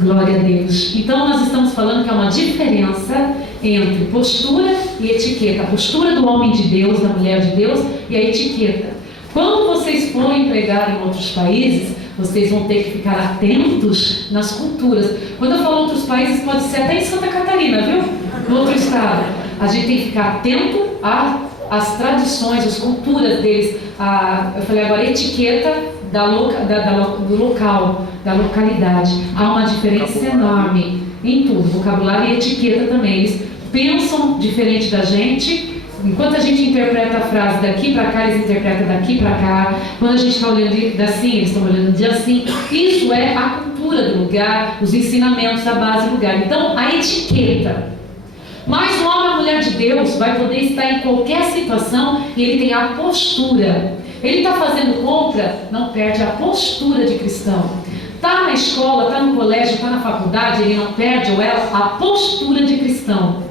Glória a Deus. Então nós estamos falando que há uma diferença entre postura e etiqueta. A postura do homem de Deus, da mulher de Deus, e a etiqueta. Quando vocês forem pregar em outros países, vocês vão ter que ficar atentos nas culturas. Quando eu falo outros países, pode ser até em Santa Catarina, viu? No outro estado. A gente tem que ficar atento às tradições, às culturas deles. Eu falei agora etiqueta do local, da localidade. Há uma diferença enorme em tudo, vocabulário e etiqueta também. Eles pensam diferente da gente. Enquanto a gente interpreta a frase daqui para cá, eles interpretam daqui para cá. Quando a gente está olhando de assim, eles estão olhando de assim. Isso é a cultura do lugar, os ensinamentos, a base do lugar. Então, a etiqueta. Mas o homem e a mulher de Deus vai poder estar em qualquer situação e ele tem a postura. Ele está fazendo compra, não perde a postura de cristão. Está na escola, está no colégio, está na faculdade, ele não perde ou ela a postura de cristão.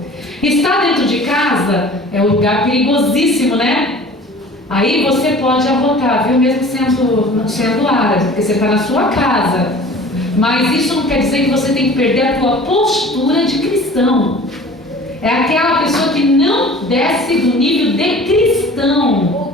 Está dentro de casa, é um lugar perigosíssimo, né? Aí você pode arrotar, viu? Mesmo sendo árabe, porque você está na sua casa. Mas isso não quer dizer que você tem que perder a tua postura de cristão. É aquela pessoa que não desce do nível de cristão.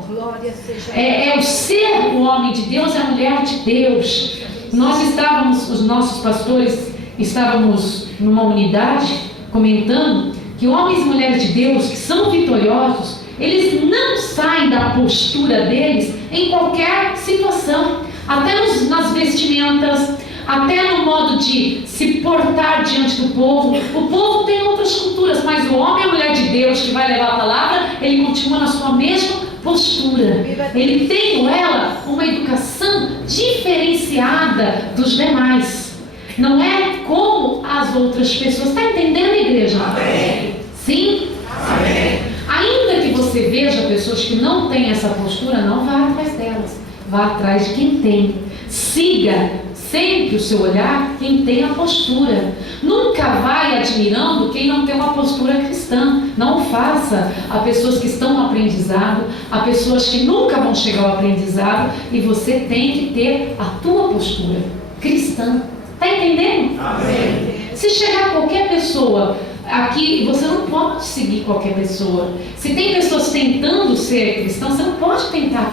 É o ser o homem de Deus, é a mulher de Deus. Os nossos pastores estávamos numa unidade comentando que homens e mulheres de Deus que são vitoriosos, eles não saem da postura deles em qualquer situação, até nas vestimentas, até no modo de se portar diante do povo. O povo tem outras culturas, mas o homem e a mulher de Deus que vai levar a palavra, ele continua na sua mesma postura. Ele tem ou ela uma educação diferenciada dos demais. Não é como as outras pessoas. Está entendendo, igreja? Amém. Sim? Amém. Ainda que você veja pessoas que não têm essa postura, não vá atrás delas. Vá atrás de quem tem. Siga sempre o seu olhar quem tem a postura. Nunca vai admirando quem não tem uma postura cristã. Não faça a pessoas que estão no aprendizado, a pessoas que nunca vão chegar ao aprendizado, e você tem que ter a tua postura cristã. Está entendendo? Amém. Se chegar qualquer pessoa aqui, você não pode seguir qualquer pessoa. Se tem pessoas tentando ser cristão, você não pode tentar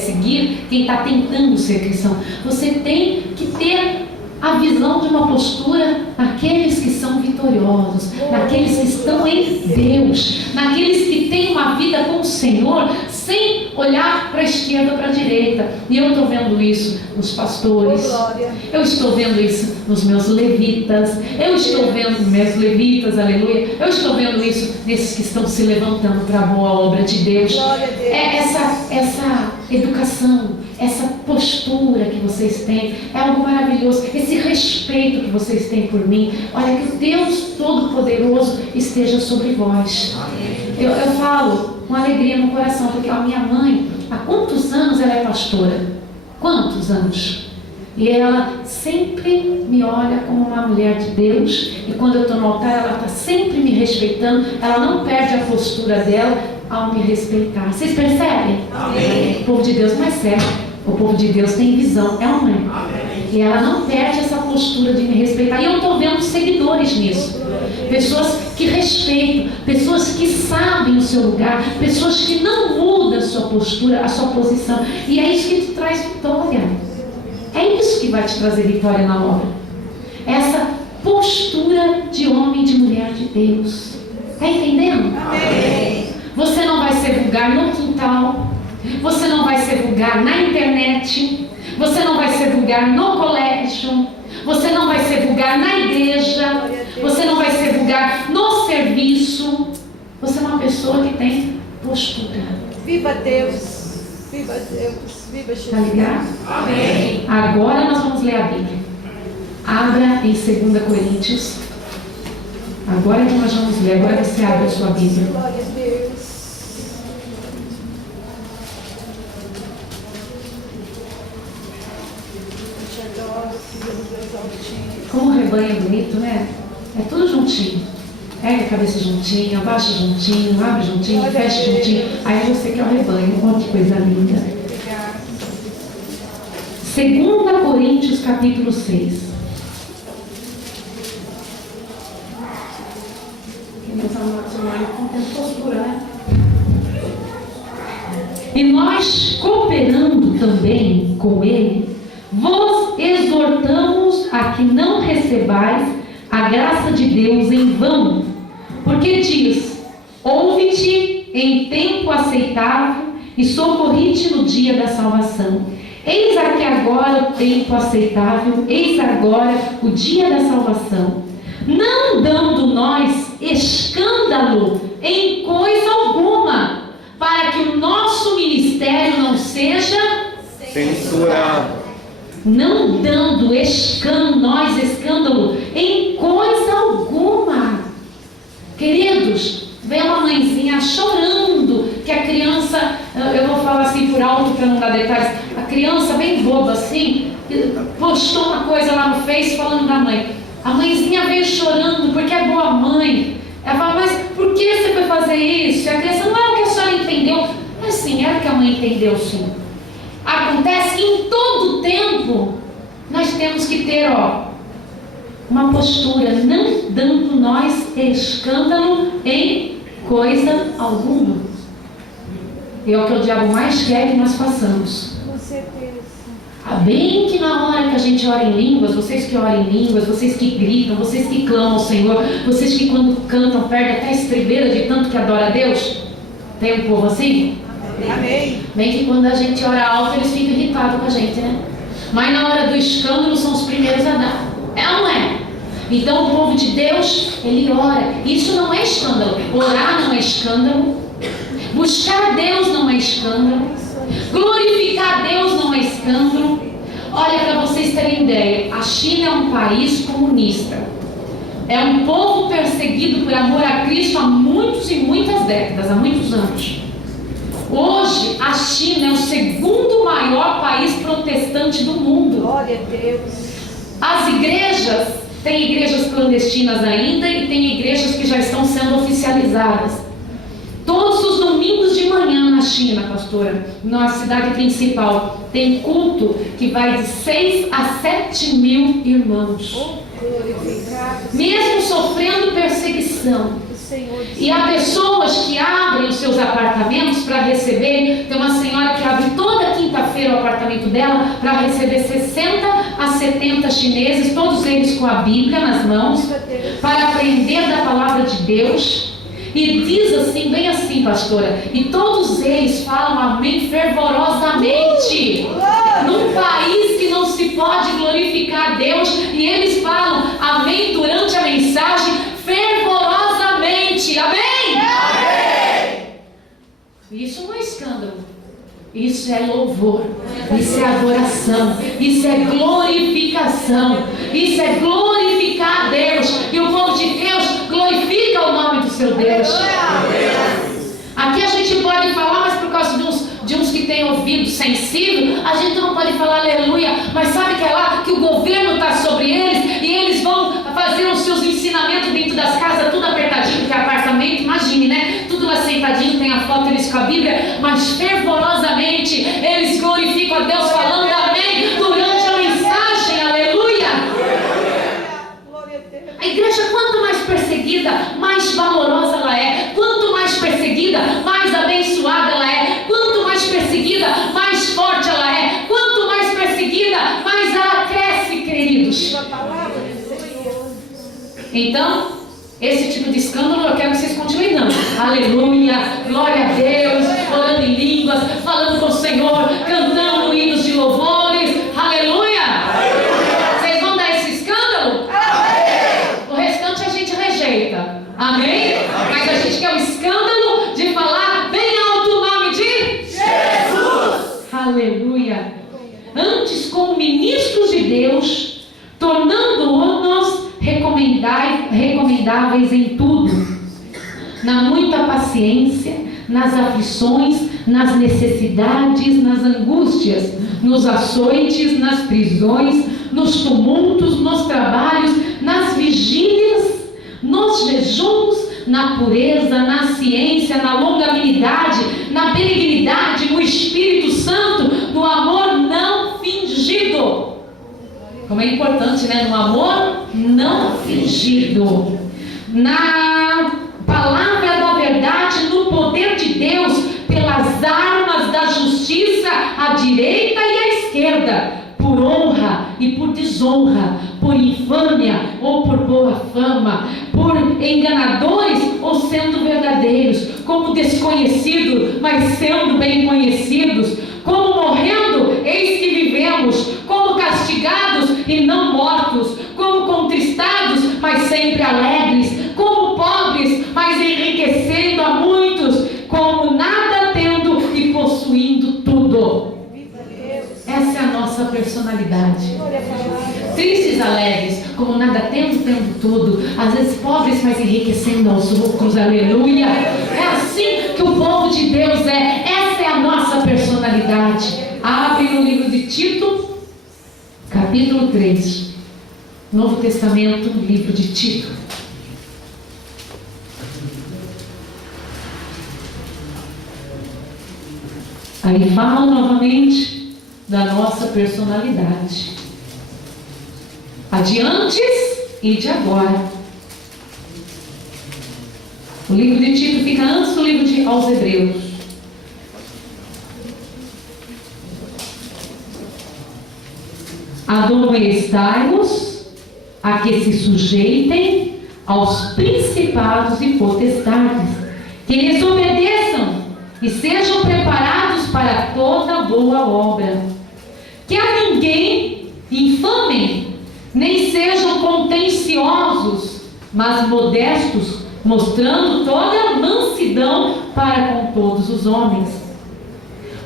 seguir quem está tentando ser cristão. Você tem que ter a visão de uma postura naqueles que são vitoriosos, naqueles que estão em Deus, naqueles que têm uma vida com o Senhor, sem olhar para a esquerda ou para a direita. E eu estou vendo isso nos pastores, eu estou vendo isso nos meus levitas, eu estou vendo meus levitas, aleluia, eu estou vendo isso nesses que estão se levantando para a boa obra de Deus. É essa educação, essa postura que vocês têm, é algo maravilhoso. Esse respeito que vocês têm por mim, olha, que o Deus Todo-Poderoso esteja sobre vós. Eu falo com alegria no coração, porque a minha mãe, há quantos anos ela é pastora? Quantos anos? E ela sempre me olha como uma mulher de Deus, e quando eu estou no altar, ela está sempre me respeitando, ela não perde a postura dela ao me respeitar. Vocês percebem? Amém. O povo de Deus não é cego, o povo de Deus tem visão, é uma mãe. E ela não perde essa postura de me respeitar. E eu estou vendo seguidores nisso. Pessoas que respeitam, pessoas que sabem o seu lugar, pessoas que não mudam a sua postura, a sua posição. E é isso que te traz vitória. É isso que vai te trazer vitória na obra. Essa postura de homem e de mulher de Deus. Está entendendo? Amém. Você não vai ser vulgar no quintal. Você não vai ser vulgar na internet. Você não vai ser vulgar no colégio. Você não vai ser vulgar na igreja. Você não vai ser vulgar no serviço. Você é uma pessoa que tem postura. Viva Deus! Viva Deus! Viva Jesus! Está ligado? Amém. Agora nós vamos ler a Bíblia. Abra em 2 Coríntios. Agora que nós vamos ler. Agora você abre a sua Bíblia. Glória a Deus! Como o rebanho é bonito, né? É tudo juntinho. Ergue a cabeça juntinho, abaixa juntinho, abre juntinho, fecha juntinho. Aí você quer o rebanho. Olha que coisa linda. 2 Coríntios capítulo 6. também com ele, vos exortamos a que não recebais a graça de Deus em vão, porque diz: ouve-te em tempo aceitável e socorri-te no dia da salvação. Eis aqui agora o tempo aceitável, eis agora o dia da salvação. Não dando nós escândalo em coisa alguma, para que o nosso ministério não seja censurado. Não dando nós escândalo em coisa alguma. Queridos, vem uma mãezinha chorando que a criança, eu vou falar assim por alto para não dar detalhes, a criança bem boba assim, postou uma coisa lá no Face falando da mãe. A mãezinha veio chorando porque é boa mãe. Ela fala: mas por que você foi fazer isso? E a criança: não é o que a senhora entendeu. É sim, é o que a mãe entendeu, sim. Acontece que em todo tempo nós temos que ter uma postura, não dando nós escândalo em coisa alguma. É o que o diabo mais quer que nós façamos. Com certeza. Bem que na hora que a gente ora em línguas, vocês que oram em línguas, vocês que gritam, vocês que clamam ao Senhor, vocês que quando cantam perdem até a estrebeira de tanto que adora a Deus, tem um povo assim? Amém. Bem que quando a gente ora alto, eles ficam irritados com a gente, né? Mas na hora do escândalo são os primeiros a dar. É ou não é? Então o povo de Deus, ele ora. Isso não é escândalo. Orar não é escândalo. Buscar Deus não é escândalo. Glorificar Deus não é escândalo. Olha, para vocês terem ideia, a China é um país comunista. É um povo perseguido por amor a Cristo há muitos e muitas décadas, há muitos anos. Hoje, a China é o segundo maior país protestante do mundo. Glória a Deus. As igrejas, tem igrejas clandestinas ainda e tem igrejas que já estão sendo oficializadas. Todos os domingos de manhã na China, pastora, na cidade principal, tem culto que vai de 6 a 7 mil irmãos. Glorificado Mesmo sofrendo perseguição. o Senhor. E há pessoas que abrem os seus apartamentos para receber. Tem uma senhora que abre toda quinta-feira o apartamento dela para receber 60 a 70 chineses, todos eles com a Bíblia nas mãos, para aprender da palavra de Deus. E diz assim, bem assim, pastora, e todos eles falam amém fervorosamente. Num país que não se pode glorificar a Deus, e eles falam amém durante a mensagem fervorosamente. Amém? Amém! Isso não é escândalo. Isso é louvor, isso é adoração, isso é glorificação, isso é glorificar a Deus. E o povo de Deus glorifica o nome do seu Deus. Aqui a gente pode falar, mas por causa de uns que têm ouvido sensível, a gente não pode falar aleluia. Mas sabe que é lá que o governo está sobre eles e eles vão fazer os seus ensinamentos dentro das casas, tudo apertadinho, que é apartamento, imagine, né? Tudo assentadinho, tem a foto deles com a Bíblia, mas fervorosamente eles glorificam a Deus falando amém durante a mensagem, aleluia. A igreja, quanto mais perseguida, mais valorosa ela é. Quanto mais perseguida, mais abençoada ela é. Quanto mais perseguida, mais forte ela é. Quanto mais perseguida, mais ela cresce, queridos. Então, esse tipo de escândalo eu quero que vocês continuem dando. Aleluia, glória a Deus, orando em línguas, falando com o Senhor, cantando hinos de louvores. Aleluia! Vocês vão dar esse escândalo? O restante a gente rejeita. Amém? Mas a gente quer o escândalo de falar bem alto o nome de Jesus. Aleluia! Antes, como ministros de Deus, tornando-nos recomendáveis em tudo, na muita paciência, nas aflições, nas necessidades, nas angústias, nos açoites, nas prisões, nos tumultos, nos trabalhos, nas vigílias, nos jejuns, na pureza, na ciência, na longanimidade, na benignidade, no Espírito Santo, no amor não fingido. Como é importante, né? No amor não fingido, na palavra da verdade, no poder de Deus, pelas armas da justiça, à direita perda, por honra e por desonra, por infâmia ou por boa fama, por enganadores ou sendo verdadeiros, como desconhecidos, mas sendo bem conhecidos, como morrendo, eis que vivemos, como castigados e não mortos, como contristados, mas sempre alegres, como pobres, mas enriquecendo a muitos, como nada tendo e possuindo tudo. Essa é a nossa personalidade. Tristes, alegres, como nada tendo tudo. Às vezes pobres, mas enriquecendo aos outros. Aleluia. É assim que o povo de Deus é. Essa é a nossa personalidade. Abre no livro de Tito, capítulo 3. Novo Testamento, livro de Tito. Aí fala novamente da nossa personalidade, a de antes e de agora. O livro de Tito fica antes do livro aos Hebreus. Admoestai-vos a que se sujeitem aos principados e potestades, que lhes obedeçam e sejam preparados para toda boa obra. Que a ninguém infamem, nem sejam contenciosos, mas modestos, mostrando toda mansidão para com todos os homens.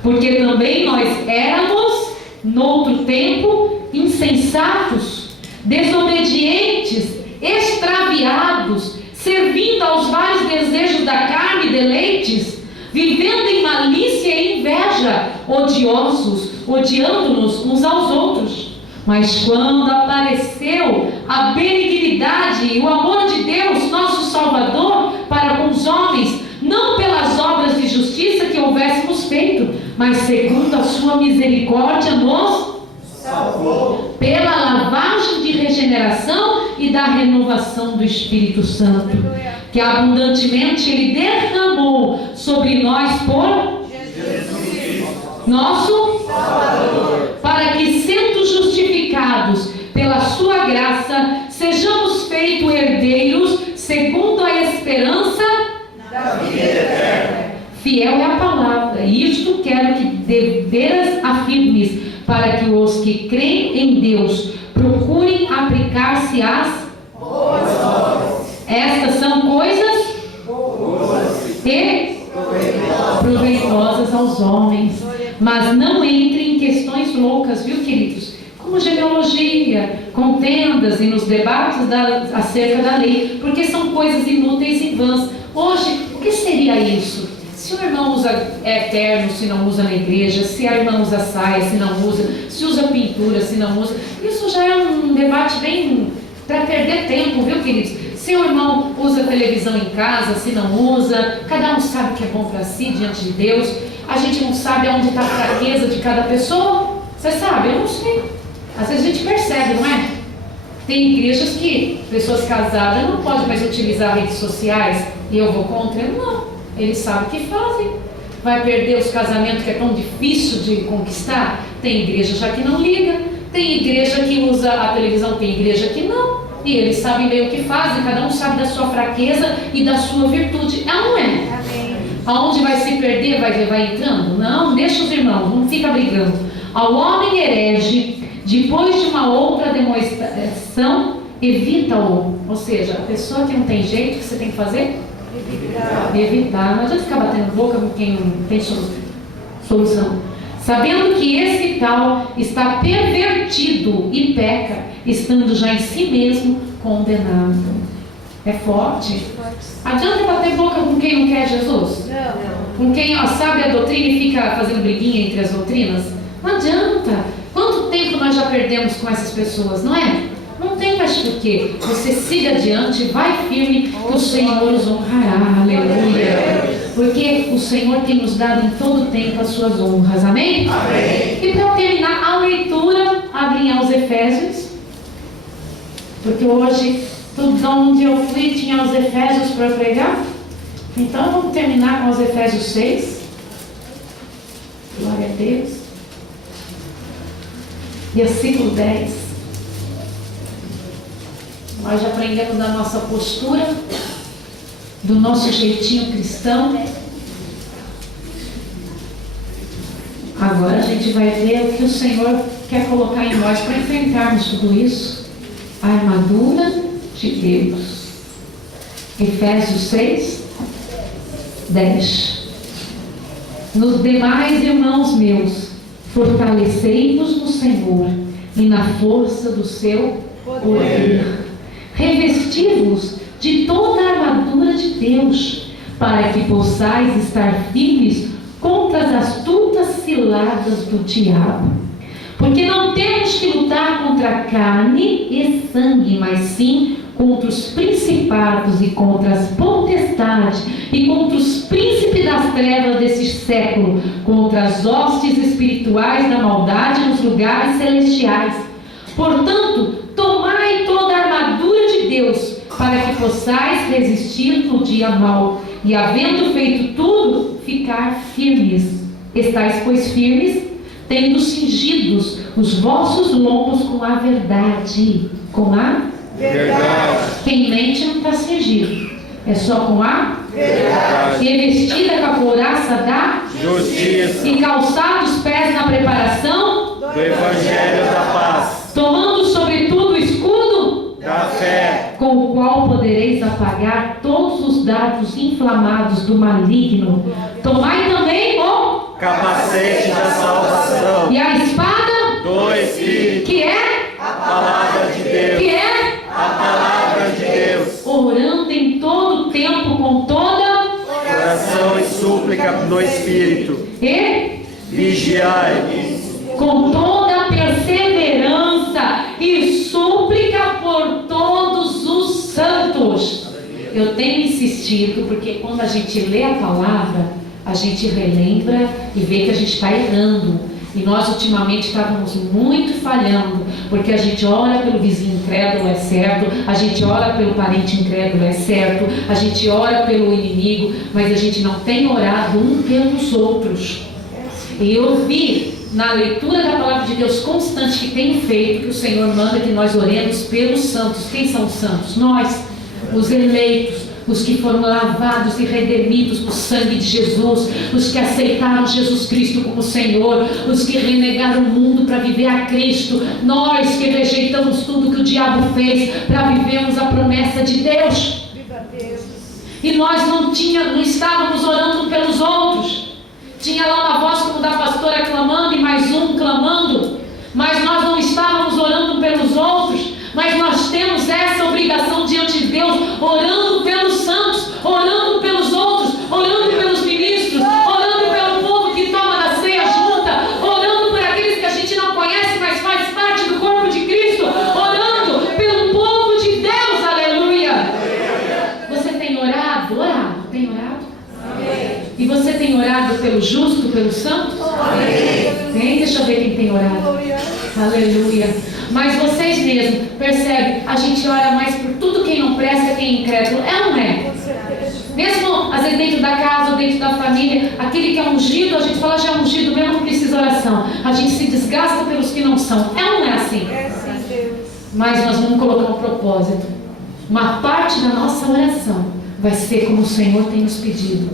Porque também nós éramos, noutro tempo, insensatos, desobedientes, extraviados, servindo aos vários desejos da carne e deleites, vivendo em malícia e inveja, odiosos, odiando-nos uns aos outros. Mas quando apareceu a benignidade e o amor de Deus, nosso Salvador, para com os homens, não pelas obras de justiça que houvéssemos feito, mas segundo a sua misericórdia nos salvou, pela lavagem de regeneração e da renovação do Espírito Santo, que abundantemente Ele derramou sobre nós por Jesus, nosso Salvador, para que, sendo justificados pela sua graça, sejamos feitos herdeiros segundo a esperança da vida eterna. Fiel é a palavra, e isto quero que deveras afirmes, para que os que creem em Deus procurem aplicar-se às boas obras. Estas são coisas boas e proveitosas aos homens, mas não entrem em questões loucas, viu, queridos? Como genealogia, contendas e nos debates acerca da lei, porque são coisas inúteis e vãs. Hoje, o que seria isso? Se o irmão usa terno, se não usa na igreja, se a irmã usa saia, se não usa, se usa pintura, se não usa, isso já é um debate bem para perder tempo, viu, queridos? Se o irmão usa televisão em casa, se não usa, cada um sabe o que é bom para si diante de Deus. A gente não sabe aonde está a fraqueza de cada pessoa. Você sabe? Eu não sei. Às vezes a gente percebe, não é? Tem igrejas que pessoas casadas não podem mais utilizar redes sociais e eu vou contra. Não. Eles sabem o que fazem. Vai perder os casamentos que é tão difícil de conquistar? Tem igreja já que não liga. Tem igreja que usa a televisão, tem igreja que não. E eles sabem bem o que fazem. Cada um sabe da sua fraqueza e da sua virtude. É ou não é? Amém. Aonde vai se perder, vai entrando? Não, deixa os irmãos, não fica brigando. Ao homem herege, depois de uma outra demonstração, evita-o. Ou seja, a pessoa que não tem jeito, o que você tem que fazer? Evitar. Não adianta ficar batendo boca com quem não tem solução. Sabendo que esse tal está pervertido e peca, estando já em si mesmo condenado. É forte. Adianta bater boca com quem não quer Jesus? Com quem sabe a doutrina e fica fazendo briguinha entre as doutrinas? Não adianta. Quanto tempo nós já perdemos com essas pessoas, não é? Não tem mais porquê. Você siga adiante, vai firme, que o Senhor os honrará. Aleluia. Porque o Senhor tem nos dado em todo tempo as suas honras. Amém? Amém. E para terminar a leitura, abrem aos Efésios. Porque hoje, tudo onde eu fui, tinha os Efésios para pregar. Então vamos terminar com os Efésios 6. Glória a Deus. versículo 10. Nós já aprendemos da nossa postura, do nosso jeitinho cristão. Agora a gente vai ver o que o Senhor quer colocar em nós para enfrentarmos tudo isso. A armadura de Deus. Efésios 6, 10. Nos demais, irmãos meus, fortalecei-vos no Senhor e na força do seu poder. Revesti-vos de toda a armadura de Deus, para que possais estar firmes contra as astutas ciladas do diabo. Porque não temos que lutar contra carne e sangue, mas sim contra os principados e contra as potestades e contra os príncipes das trevas desse século, contra as hostes espirituais da maldade nos lugares celestiais. Portanto, tomai toda a armadura de Deus, para que possais resistir no dia mau, e havendo feito tudo, ficar firmes. Estais, pois, firmes, tendo cingidos os vossos lombos com a verdade. Com a Verdade. Quem mente não está cingido, é só com a Verdade. revestida com a couraça da Justiça. e calçados os pés na preparação Do Evangelho da Paz. tomando sobretudo o escudo Da fé. com o qual podereis apagar todos os dardos inflamados do maligno. Tomai também o Capacete da salvação. e a espada, Do Espírito. que é A palavra de Deus. que é A palavra de Deus. orando em todo tempo com toda Oração e súplica no Espírito. e Vigiai. com toda perseverança e súplica por todos os santos. Eu tenho insistido, porque quando a gente lê a palavra, a gente relembra e vê que a gente está errando. E nós ultimamente estávamos muito falhando, porque a gente ora pelo vizinho incrédulo, é certo, a gente ora pelo parente incrédulo, é certo, a gente ora pelo inimigo, mas a gente não tem orado um pelos outros. E eu vi na leitura da palavra de Deus constante que tenho feito, que o Senhor manda que nós oremos pelos santos. Quem são os santos? Nós, os eleitos, os que foram lavados e redimidos por sangue de Jesus, os que aceitaram Jesus Cristo como Senhor, os que renegaram o mundo para viver a Cristo, nós que rejeitamos tudo que o diabo fez para vivermos a promessa de Deus. Viva Deus. E nós não estávamos orando pelos outros. Tinha lá uma voz como da pastora clamando e mais um clamando, mas nós não estávamos orando pelos outros. Mas nós temos essa obrigação diante de Deus, orando pelos santos, orando pelos outros, orando pelos ministros, orando pelo povo que toma da ceia junta, orando por aqueles que a gente não conhece, mas faz parte do corpo de Cristo, orando pelo povo de Deus, aleluia. Você tem orado? Orado, tem orado? Amém. E você tem orado pelo justo, pelo santo? Tem? Deixa eu ver quem tem orado. Glória. Aleluia. Mas vocês mesmos percebem, a gente ora mais por tudo quem não presta, quem é incrédulo. É ou não é? Com certeza. Mesmo às vezes dentro da casa ou dentro da família, aquele que é ungido, a gente fala já é ungido mesmo, não precisa oração. A gente se desgasta pelos que não são. É ou não é assim? É sim, Deus. Mas nós vamos colocar um propósito. Uma parte da nossa oração vai ser como o Senhor tem nos pedido.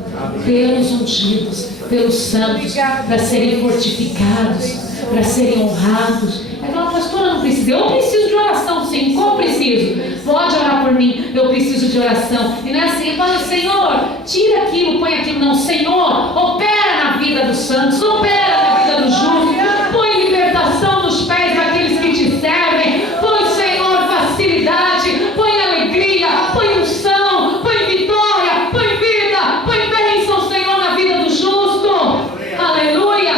Pelos ungidos, pelos santos, para serem fortificados, para serem honrados. É que a pastora não precisa. Eu preciso de oração, sim. Como preciso? Pode orar por mim. Eu preciso de oração. E não é assim, fala, Senhor, tira aquilo, põe aquilo. Não, Senhor, opera na vida dos santos, opera na vida dos justos. Põe libertação nos pés daqueles que te servem. Põe, Senhor, facilidade. Põe alegria. Põe unção. Põe vitória. Põe vida. Põe bênção, Senhor, na vida do justo. Aleluia.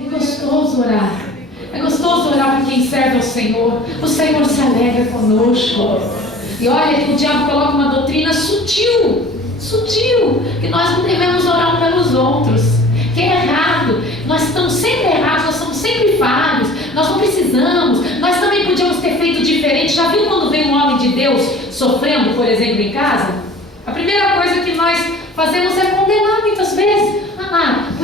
É gostoso orar. É gostoso orar por quem serve ao Senhor. O Senhor se alegra conosco. E olha que o diabo coloca uma doutrina sutil, que nós não devemos orar um pelos outros, que é errado. Nós estamos sempre errados, nós somos sempre falhos, nós não precisamos. Nós também podíamos ter feito diferente. Já viu quando vem um homem de Deus sofrendo, por exemplo, em casa? A primeira coisa que nós fazemos é condenar muitas vezes.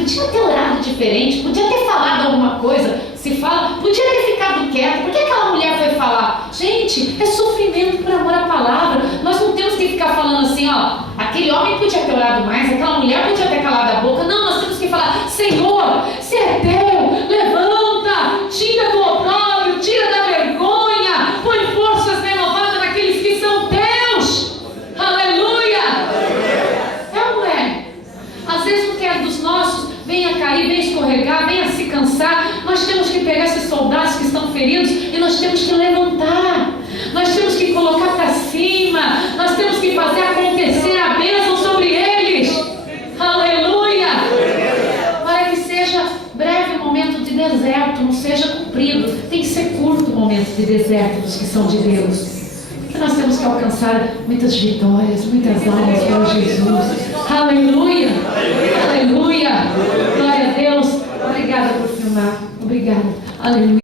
podia ter orado diferente, podia ter falado alguma coisa. Se fala, podia ter ficado quieto. Por que aquela mulher foi falar? Gente, é sofrimento por amor à palavra. Nós não temos que ficar falando assim, ó, aquele homem podia ter orado mais, aquela mulher podia ter calado a boca. Não, nós temos que falar, Senhor, se é teu, levanta, tira do opróbrio, tira da vergonha, põe forças renovadas naqueles que são teus. Aleluia! É ou não é? Às vezes o que é dos nossos venha cair, venha escorregar, venha se cansar. Nós temos que pegar esses soldados que estão feridos e nós temos que levantar. Nós temos que colocar para cima. Nós temos que fazer acontecer a bênção sobre eles. Aleluia! Para que seja breve o momento de deserto, não seja cumprido. Tem que ser curto o momento de deserto dos que são de Deus. Porque nós temos que alcançar muitas vitórias, muitas almas para Jesus. Aleluia! Aleluia! Glória a Deus! Obrigada por filmar. Obrigada. Aleluia.